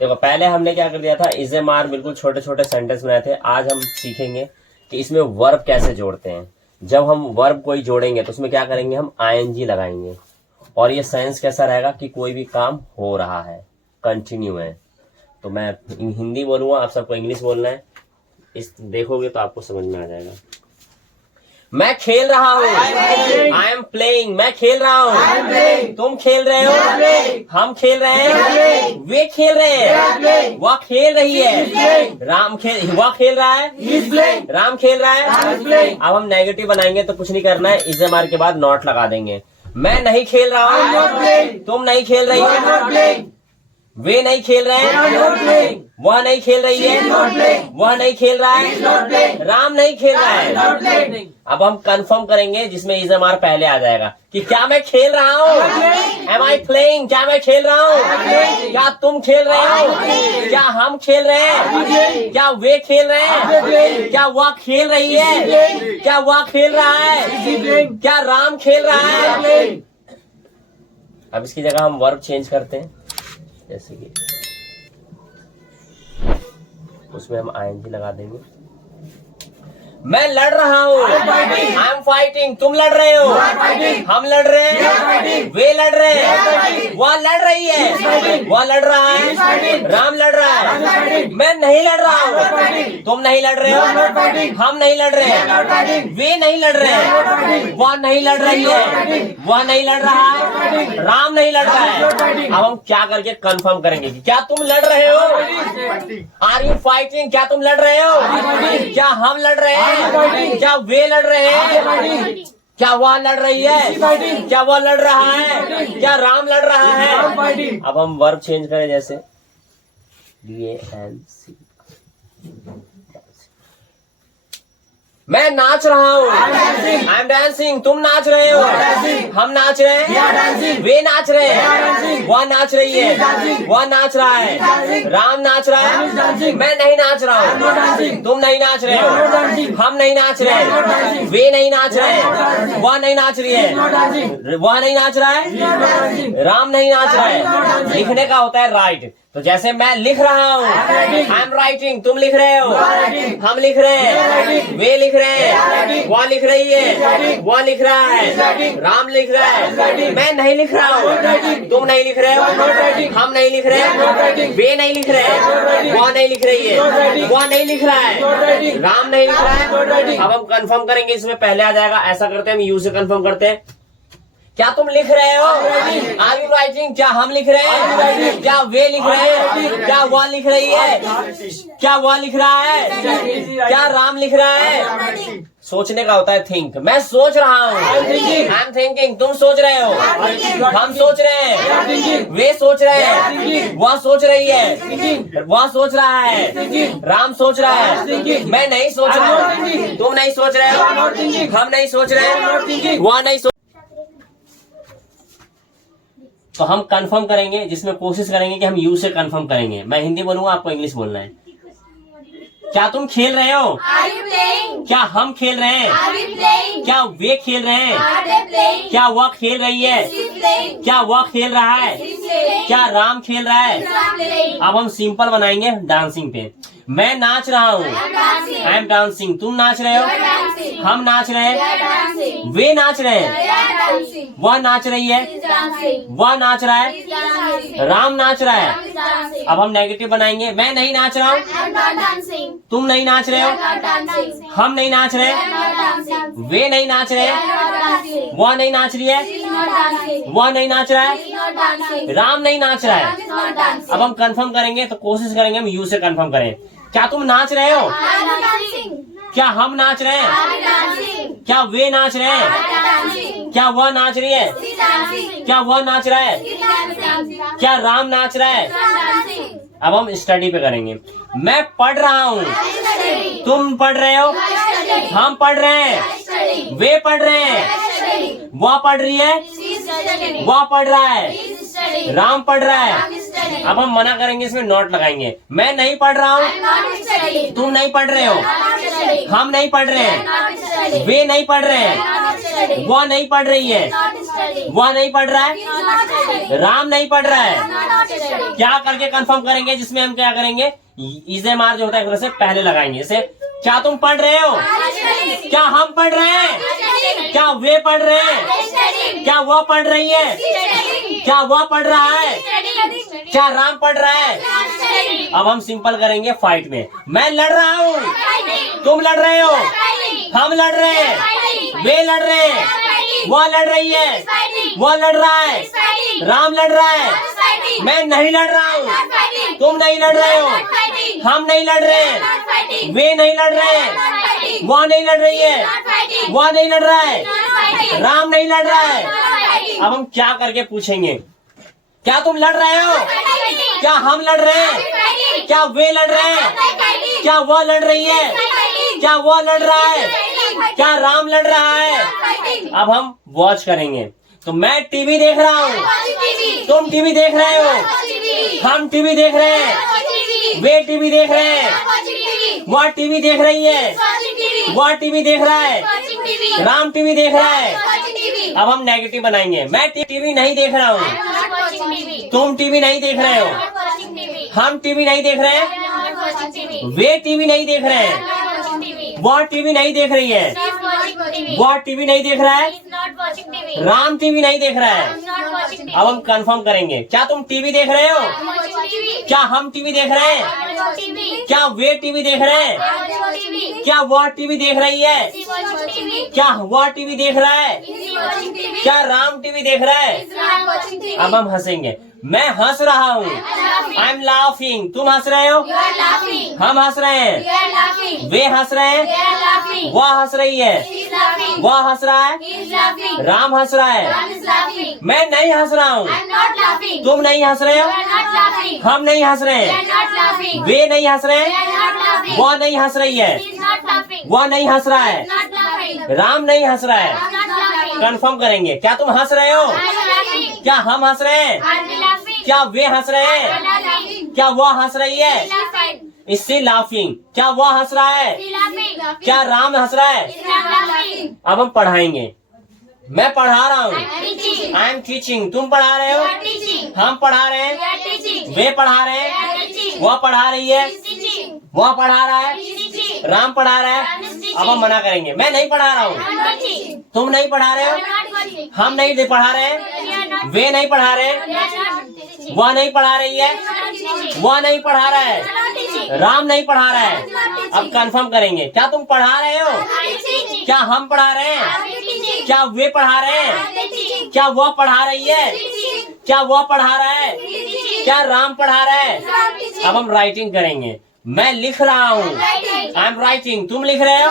देखो पहले हमने क्या कर दिया था, इज़ेमार बिल्कुल छोटे छोटे सेंटेंस बनाए थे। आज हम सीखेंगे कि इसमें वर्ब कैसे जोड़ते हैं। जब हम वर्ब कोई जोड़ेंगे तो उसमें क्या करेंगे, हम आईएनजी लगाएंगे और ये सेंस कैसा रहेगा कि कोई भी काम हो रहा है, कंटिन्यू है। तो मैं हिंदी बोलूंगा, आप सबको इंग्लिश बोलना है। इस देखोगे तो आपको समझ में आ जाएगा। मैं खेल रहा हूँ, आई एम प्लेइंग। मैं खेल रहा हूँ, तुम खेल रहे हो, हम खेल रहे हैं, वे खेल रहे हैं, वह खेल रही है, वह खेल रहा है, राम खेल रहा है। अब हम नेगेटिव बनाएंगे तो कुछ नहीं करना है, इज़ेमार के बाद नॉट लगा देंगे। मैं नहीं खेल रहा हूँ, तुम नहीं खेल रही हो, वे नहीं खेल रहे हैं, वह नहीं खेल रही है, वह नहीं खेल रहा है, राम नहीं खेल रहा है। अब हम कंफर्म करेंगे जिसमें इज़ेमार पहले आ जाएगा कि क्या मैं खेल रहा हूँ, एम आई प्लेइंग, क्या मैं खेल रहा हूँ, क्या तुम खेल रहे हो, क्या हम खेल रहे हैं, क्या वे खेल रहे हैं, क्या वह खेल रही है, क्या वह खेल रहा है, क्या राम खेल रहा है। अब इसकी जगह हम वर्ब चेंज करते हैं, जैसे कि उसमें हम आईएनजी लगा देंगे। मैं लड़ रहा हूँ, आई एम फाइटिंग। तुम लड़ रहे हो, हम लड़ रहे हैं, वे लड़ रहे हैं, वह लड़ रही है, वह लड़ रहा है, राम लड़ रहा है। मैं नहीं लड़ रहा हूँ, तुम नहीं लड़ रहे हो, हम नहीं लड़ रहे हैं, वे नहीं लड़ रहे हैं, वह नहीं लड़ रही है, वह नहीं लड़ रहा है, राम नहीं लड़ रहा है। अब हम क्या करके कंफर्म करेंगे कि क्या तुम लड़ रहे हो, आर यू फाइटिंग, क्या तुम लड़ रहे हो, क्या हम लड़ रहे हैं, क्या वे लड़ रहे हैं, क्या वह लड़ रही है, क्या वह लड़ रहा है, क्या राम लड़ रहा है। अब हम वर्ब चेंज करें, जैसे DANC। मैं नाच रहा हूँ, आई एम डांसिंग। तुम नाच रहे हो, हम नाच रहे हैं, वे नाच रहे हैं, वह नाच रही है, वह नाच रहा है, राम नाच रहा है। मैं नहीं नाच रहा हूँ, तुम नहीं नाच रहे हो, हम नहीं नाच रहे हैं, वे नहीं नाच रहे हैं, वह नहीं नाच रही है, वह नहीं नाच रहा है, राम नहीं नाच रहा है। लिखने का होता है राइट। तो जैसे मैं लिख रहा हूँ, आई एम राइटिंग, तुम लिख रहे हो, हम लिख रहे हैं, वे लिख रहे हैं, वह लिख रही है, वह लिख रहा है, राम लिख रहा है। मैं नहीं लिख रहा हूँ, तुम नहीं लिख रहे हो, हम नहीं लिख रहे हैं, वे नहीं लिख रहे हैं, वह नहीं लिख रही है, वह नहीं लिख रहा है, राम नहीं लिख रहा है। अब हम कंफर्म करेंगे, इसमें पहले आ जाएगा। ऐसा करते हैं, हम यू से कंफर्म करते हैं। क्या तुम लिख रहे हो, आर यू राइटिंग, क्या हम लिख रहे हैं, क्या वे लिख रहे हैं, क्या वह लिख रही है, क्या वह लिख रहा है, क्या राम लिख रहा है। सोचने का होता है थिंक। मैं सोच रहा हूँ, आई एम थिंकिंग। तुम सोच रहे हो, हम सोच रहे हैं, वे सोच रहे हैं, वह सोच रही है, वह सोच रहा है, राम सोच रहा है। मैं नहीं सोच रहा हूँ, तुम नहीं सोच रहे हो, हम नहीं सोच रहे हैं, वह नहीं सोच। तो हम कंफर्म करेंगे, जिसमें कोशिश करेंगे कि हम यू से कंफर्म करेंगे। मैं हिंदी बोलूंगा, आपको इंग्लिश बोलना है। क्या तुम खेल रहे हो, क्या हम खेल रहे हैं, क्या वे खेल रहे हैं, क्या वह खेल रही है, क्या वह खेल रहा है, क्या राम खेल रहा है। अब हम सिंपल बनाएंगे डांसिंग पे। मैं नाच रहा हूँ, आई एम डांसिंग। तुम नाच रहे हो, हम नाच रहे हैं, वे नाच रहे हैं, वह नाच रही है, वह नाच रहा है, राम नाच रहा है। अब हम नेगेटिव बनाएंगे। मैं नहीं नाच रहा हूँ, तुम नहीं नाच रहे हो, हम नहीं नाच रहे, वे नहीं नाच रहे, वह नहीं नाच रही है, वह नहीं नाच रहा है, राम नहीं नाच रहा है। अब हम कंफर्म करेंगे, तो कोशिश करेंगे हम यू से कंफर्म करें। क्या तुम नाच रहे हो, क्या हम नाच रहे हैं, क्या वे नाच रहे हैं, क्या वह नाच रही है, क्या वह नाच रहा है, क्या राम नाच रहा है। अब हम स्टडी पे करेंगे। मैं पढ़ रहा हूँ, तुम पढ़ रहे हो, हम पढ़ रहे हैं, वे पढ़ रहे हैं, वह पढ़ रही है, वह पढ़ रहा है, राम पढ़ रहा है। अब हम मना करेंगे, इसमें नॉट लगाएंगे। मैं नहीं पढ़ रहा हूँ, तुम नहीं पढ़ रहे हो, हम नहीं पढ़ रहे हैं, वे नहीं पढ़ रहे हैं, वह नहीं पढ़ रही है, वह नहीं पढ़ रहा है, राम नहीं पढ़ रहा है। क्या करके कंफर्म करेंगे, जिसमें हम क्या करेंगे, इजेमार जो होता है एक तरह से पहले लगाएंगे। जैसे क्या तुम पढ़ रहे हो, क्या हम पढ़ रहे हैं, क्या वे पढ़ रहे हैं, क्या वह पढ़ रही है, क्या वह पढ़ रहा है, क्या राम पढ़ रहा है। अब हम सिंपल करेंगे फाइट में। मैं लड़ रहा हूँ, तुम लड़ रहे हो, हम लड़ रहे हैं, वे लड़ रहे हैं, वह लड़ रही है, वह लड़ रहा है, राम लड़ रहा है, मैं नहीं लड़ रहा हूँ, तुम नहीं लड़ रहे हो, हम नहीं लड़ रहे हैं, वे नहीं लड़ रहे हैं, वह नहीं लड़ रही है, वह नहीं लड़ रहा है, राम नहीं लड़ रहा है। अब हम क्या करके पूछेंगे, क्या तुम लड़ रहे हो, क्या हम लड़ रहे हैं, क्या वे लड़ रहे हैं, क्या वह लड़ रही है, क्या वह लड़ रहा है, क्या राम लड़ रहा है। अब हम वॉच करेंगे। तो मैं टीवी देख रहा हूँ, तुम टीवी देख रहे हो, हम टीवी देख रहे हैं, वे टीवी देख रहे हैं, वह टीवी देख रही है, वह टीवी देख रहा है, राम टीवी देख रहा है। अब हम नेगेटिव बनाएंगे। मैं टीवी नहीं देख रहा हूँ, तुम टीवी नहीं देख रहे हो, हम टीवी नहीं देख रहे हैं, वे टीवी नहीं देख रहे हैं, वह टीवी नहीं देख रही है, वह टीवी नहीं देख रहा है, राम टीवी नहीं देख रहा है। अब हम कंफर्म करेंगे। क्या तुम टीवी देख रहे हो, क्या हम टीवी देख रहे हैं, क्या वे टीवी देख रहे हैं, क्या वह टीवी देख रही है, क्या वह टीवी देख रहा है, क्या राम टीवी देख रहा है। अब हम हंसेंगे। मैं हंस रहा हूँ, आई एम लाफिंग, तुम हंस रहे हो, हम हंस रहे हैं, वे हंस रहे हैं, वह हंस रही है, वह हंस रहा है, राम हंस रहा है। मैं नहीं हंस रहा हूँ, तुम नहीं हंस रहे हो, हम नहीं हंस रहे हैं, वे नहीं हंस रहे हैं, वह नहीं हंस रही है, वह नहीं हंस रहा है, राम नहीं हंस रहा है। कंफर्म करेंगे। क्या तुम हंस रहे हो, क्या हम हंस रहे हैं, क्या वे हंस रहे हैं, क्या वह हंस रही है, इससे लाफिंग, क्या वह हंस रहा है, क्या राम हंस रहा है। अब हम पढ़ाएंगे। मैं पढ़ा रहा हूँ, आई एम टीचिंग, तुम पढ़ा रहे हो, हम पढ़ा रहे हैं, वे पढ़ा रहे हैं, वह पढ़ा रही है, वह पढ़ा रहा है, राम पढ़ा रहा है। अब हम मना करेंगे। मैं नहीं पढ़ा रहा हूँ, तुम नहीं पढ़ा रहे हो, हम नहीं पढ़ा रहे हैं, वे नहीं पढ़ा रहे हैं, वह नहीं पढ़ा रही है, वह नहीं पढ़ा रहा है, राम नहीं पढ़ा रहा है। अब कंफर्म करेंगे। क्या तुम पढ़ा रहे हो, क्या हम पढ़ा रहे हैं, क्या वे पढ़ा रहे हैं, क्या वह पढ़ा रही है, क्या वह पढ़ा रहा है, क्या राम पढ़ा रहा है। अब हम राइटिंग करेंगे। मैं लिख रहा हूँ, आई एम राइटिंग, तुम लिख रहे हो,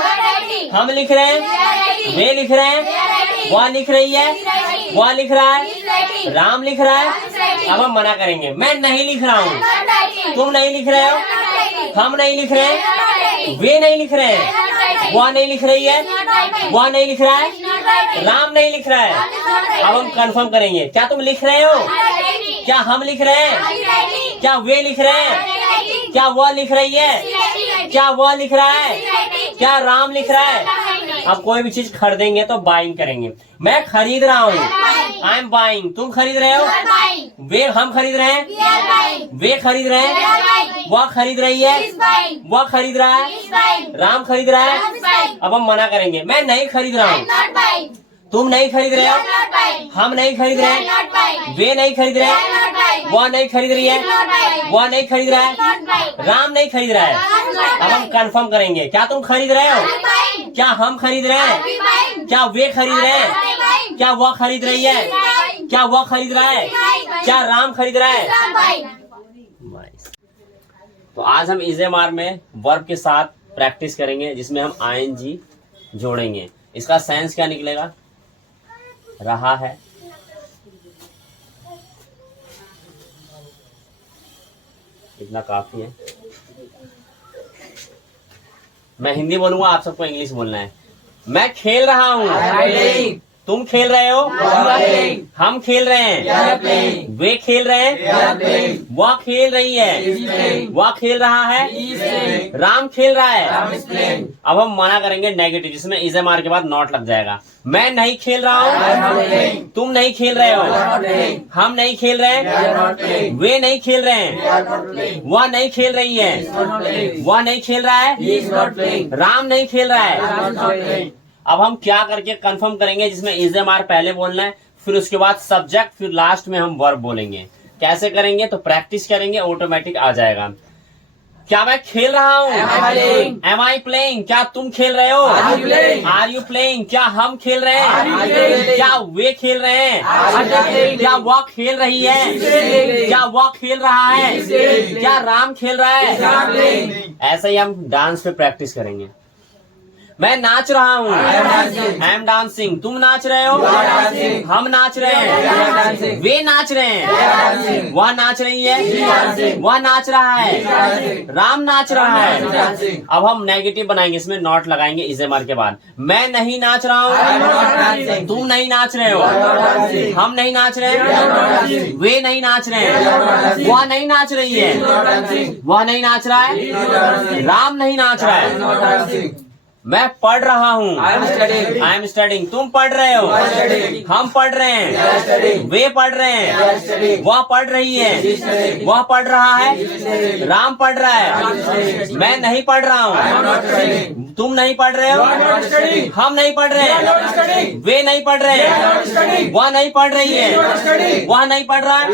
हम लिख रहे हैं, वे लिख रहे हैं, वह लिख रही है, वह लिख रहा है, राम लिख रहा है। अब हम मना करेंगे। मैं नहीं लिख रहा हूँ, तुम नहीं लिख रहे हो, हम नहीं लिख रहे हैं, वे नहीं लिख रहे हैं, वह नहीं लिख रही है, वह नहीं लिख रहा है, राम नहीं लिख रहा है। अब हम कंफर्म करेंगे। क्या तुम लिख रहे हो, क्या हम लिख रहे हैं, क्या वे लिख रहे हैं, क्या वह लिख रही है, क्या वह लिख रहा है, क्या राम लिख रहा है। अब कोई भी चीज खरीदेंगे तो बाइंग करेंगे। मैं खरीद रहा हूँ, आई एम बाइंग, तुम खरीद रहे हो, वे हम खरीद रहे हैं, वे खरीद रहे हैं, वह खरीद रही है, वह खरीद रहा है, राम खरीद रहा है। अब हम मना करेंगे। मैं नहीं खरीद रहा हूँ, तुम नहीं खरीद रहे हो, हम नहीं खरीद रहे हैं, वे नहीं खरीद रहे हैं, वह नहीं खरीद रही है, वह नहीं खरीद रहा है, राम नहीं खरीद रहा है। अब हम कंफर्म करेंगे। क्या तुम खरीद रहे हो, क्या हम खरीद रहे हैं, क्या वे खरीद रहे हैं, क्या वह खरीद रही है, क्या वह खरीद रहा है, क्या राम खरीद रहा है। तो आज हम इजेमार में वर्ब के साथ प्रैक्टिस करेंगे, जिसमें हम आईएनजी जोड़ेंगे। इसका सेंस क्या निकलेगा, रहा है, इतना काफी है। मैं हिंदी बोलूंगा, आप सबको इंग्लिश बोलना है। मैं खेल रहा हूँ, तुम खेल रहे हो, हम खेल रहे हैं, वे खेल रहे हैं, वह खेल रही है, वह खेल रहा है, राम खेल रहा है। अब हम मना करेंगे नेगेटिव, जिसमें इज एम आर के बाद नॉट लग जाएगा। मैं नहीं खेल रहा हूँ, तुम नहीं खेल रहे हो, हम नहीं खेल रहे हैं, वे नहीं खेल रहे हैं, वह नहीं खेल रही है, वह नहीं खेल रहा है, राम नहीं खेल रहा है। अब हम क्या करके कंफर्म करेंगे, जिसमें इज एम आर पहले बोलना है, फिर उसके बाद सब्जेक्ट, फिर लास्ट में हम वर्ब बोलेंगे। कैसे करेंगे तो प्रैक्टिस करेंगे, ऑटोमेटिक आ जाएगा। क्या मैं खेल रहा हूँ, एम आई प्लेइंग, क्या तुम खेल रहे हो, आर यू प्लेइंग, क्या हम खेल रहे हैं, क्या वे खेल रहे हैं, क्या वह खेल रही है, क्या वह खेल रहा है, क्या राम खेल रहा है। ऐसे ही हम डांस पे प्रैक्टिस करेंगे। मैं नाच रहा हूँ, आई एम डांसिंग, तुम नाच रहे हो, हम नाच रहे हैं, वे नाच रहे हैं, वह नाच रही है, वह नाच रहा है, राम नाच रहा है। अब हम नेगेटिव बनाएंगे, इसमें नॉट लगाएंगे इज एम आर के बाद। मैं नहीं नाच रहा हूँ, तुम नहीं नाच रहे हो, हम नहीं नाच रहे हैं, वे नहीं नाच रहे हैं, वह नहीं नाच रही है, वह नहीं नाच रहा है, राम नहीं नाच रहा है। मैं पढ़ रहा हूँ, आई एम स्टडिंग, तुम पढ़ रहे हो, हम पढ़ रहे हैं, वे पढ़ रहे हैं, वह पढ़ रही है, वह पढ़ रहा है, राम पढ़ रहा है। मैं नहीं पढ़ रहा हूँ, तुम नहीं पढ़ रहे हो, हम नहीं पढ़ रहे हैं, वे नहीं पढ़ रहे हैं, वह नहीं पढ़ रही है, वह नहीं पढ़ रहा है,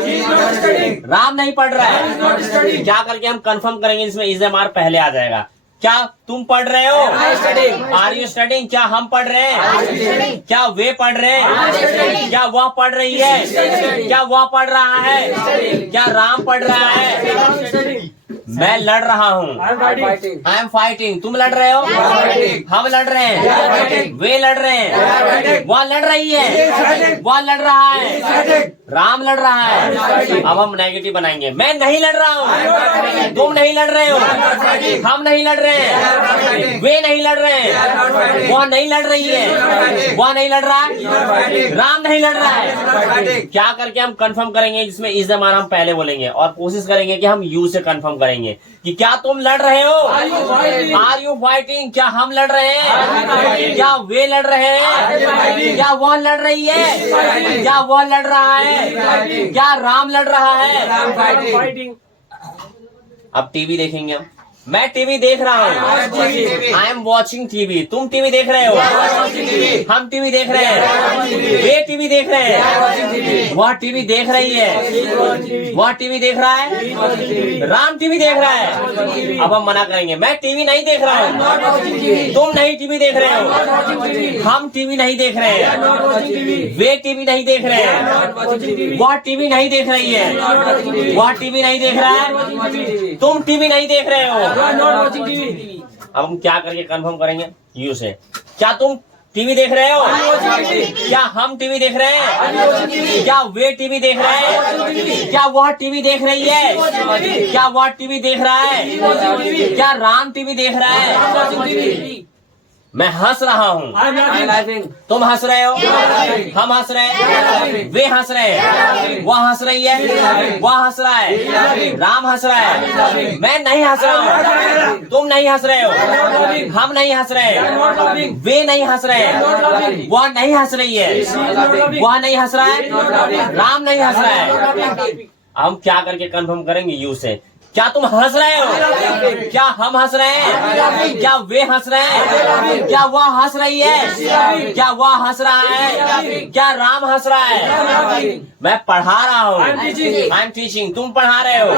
राम नहीं पढ़ रहा है। क्या करके हम कंफर्म करेंगे, इसमें इज एम आर पहले आ जाएगा। क्या तुम पढ़ रहे हो, आर यू स्टडिंग, क्या हम पढ़ रहे हैं, क्या वे पढ़ रहे हैं, क्या वह पढ़ रही है, क्या वह पढ़ रहा है, क्या राम पढ़ रहा है। मैं लड़ रहा हूँ, आई एम फाइटिंग, तुम लड़ रहे हो, हम लड़ रहे हैं, वे लड़ रहे हैं, वह लड़ रही है, वह लड़ रहा है, राम लड़ रहा है। अब हम नेगेटिव बनाएंगे। मैं नहीं लड़ रहा हूँ, तुम नहीं लड़ रहे हो, हम नहीं लड़ रहे हैं, वे नहीं लड़ रहे हैं, वह नहीं लड़ रही है, वह नहीं लड़ रहा है, राम नहीं लड़ रहा है। क्या करके हम कंफर्म करेंगे, जिसमें इज एम आर हम पहले बोलेंगे और कोशिश करेंगे कि हम यू से कंफर्म करेंगे कि क्या तुम लड़ रहे हो, आर यू फाइटिंग, क्या हम लड़ रहे हैं, क्या वे लड़ रहे हैं, क्या वह लड़ रही है, क्या वह लड़ रहा है, क्या राम लड़ रहा है। अब टीवी देखेंगे हम। मैं टीवी देख रहा हूँ, आई एम वॉचिंग टीवी, तुम टीवी देख रहे हो, हम टीवी देख रहे हैं, वे टीवी देख रहे हैं, वह टीवी देख रही है, वह टीवी देख रहा है, राम टीवी देख रहा है। अब हम मना करेंगे। मैं टीवी नहीं देख रहा हूँ, तुम नहीं टीवी देख रहे हो, हम टीवी नहीं देख रहे हैं, वे टीवी नहीं देख रहे हैं, वह टीवी नहीं देख रही है, वह टीवी नहीं देख रहा है, तुम टीवी नहीं देख रहे हो। अब हम क्या करके कंफर्म करेंगे, यू से। क्या तुम टीवी देख रहे हो, क्या हम टीवी देख रहे हैं, क्या वे टीवी देख रहे हैं, क्या वह टीवी देख रही है, क्या वह टीवी देख रहा है, क्या राम टीवी देख रहा है। मैं हंस रहा हूँ, तुम हंस रहे हो, हम हंस रहे हैं, वे हंस रहे हैं, वह हंस रही है, वह हंस रहा है, राम हंस रहा है। मैं नहीं हंस रहा हूँ, तुम नहीं हंस रहे हो, हम नहीं हंस रहे हैं, वे नहीं हंस रहे हैं, वह नहीं हंस रही है, वह नहीं हंस रहा है, राम नहीं हंस रहा है। हम क्या करके कंफर्म करेंगे, यू से। क्या तुम हंस रहे हो, क्या हम हंस रहे हैं, क्या वे हंस रहे हैं, क्या वह हंस रही है, क्या वह हंस रहा है, क्या राम हंस रहा है। मैं पढ़ा रहा हूँ, आई एम टीचिंग, तुम पढ़ा रहे हो,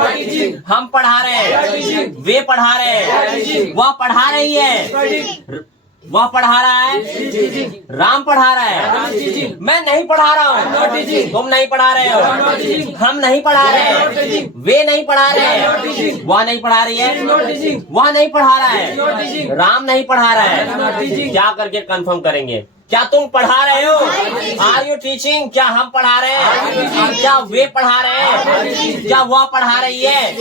हम पढ़ा रहे हैं, वे पढ़ा रहे हैं, वह पढ़ा रही है, वह पढ़ा रहा है, राम पढ़ा रहा है। मैं नहीं पढ़ा रहा हूँ, तुम नहीं पढ़ा रहे हो, हम नहीं पढ़ा रहे हैं, वे नहीं पढ़ा रहे हैं, वह नहीं पढ़ा रही है, वह नहीं पढ़ा रहा है, राम नहीं पढ़ा रहा है। क्या करके कंफर्म करेंगे। क्या तुम पढ़ा रहे हो, आर यू टीचिंग, क्या हम पढ़ा रहे हैं, क्या वे पढ़ा रहे हैं, क्या वह पढ़ा रही है,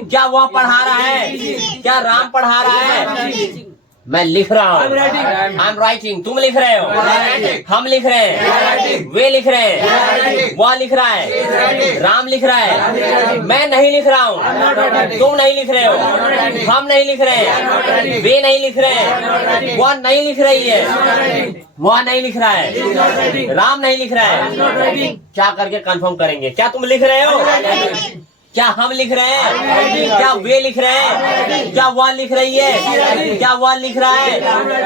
क्या वह पढ़ा रहा है, क्या राम पढ़ा रहा है। मैं लिख रहा हूँ। writing. I am writing. तुम लिख रहे हो। writing. हम लिख रहे हैं। writing. वे लिख रहे हैं। writing. वह लिख रहा है। writing. राम लिख रहा है। writing. मैं नहीं लिख रहा हूँ। not writing. तुम नहीं लिख रहे हो। writing. हम नहीं लिख रहे not हैं। writing. वे नहीं लिख रहे not हैं। writing. वह नहीं लिख रही है। writing. वह नहीं लिख रहा not है। writing. राम नहीं लिख रहा not है। writing. क्या करके कंफर्म करेंगे? क्या तुम लिख रहे हो? क्या हम लिख रहे हैं? क्या वे लिख रहे हैं? क्या वह लिख रही है? क्या वह लिख रहा है?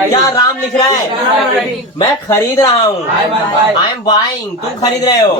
क्या राम लिख रहा है? मैं खरीद रहा हूँ। I am buying. तुम खरीद रहे हो।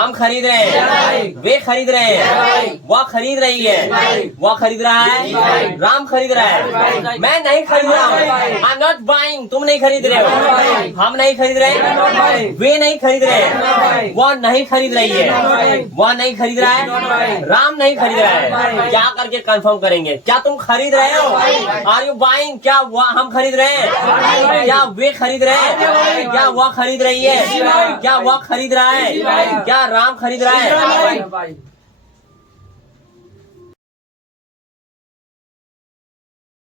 हम खरीद रहे हैं। वे खरीद रहे हैं। वह खरीद रही है। वह खरीद रहा है। राम खरीद रहा है। मैं नहीं खरीद रहा हूँ। I am not buying. तुम नहीं खरीद रहे हो। हम नहीं खरीद रहे। वे नहीं खरीद रहे। वह नहीं खरीद रही है। वह नहीं खरीद रहा है। राम नहीं खरीद रहा है। क्या करके कंफर्म करेंगे? क्या तुम खरीद रहे हो? Are you buying? क्या हम खरीद रहे हैं? क्या वे खरीद रहे हैं? क्या वह खरीद रही है? क्या वह खरीद रहा है? क्या राम खरीद रहा है?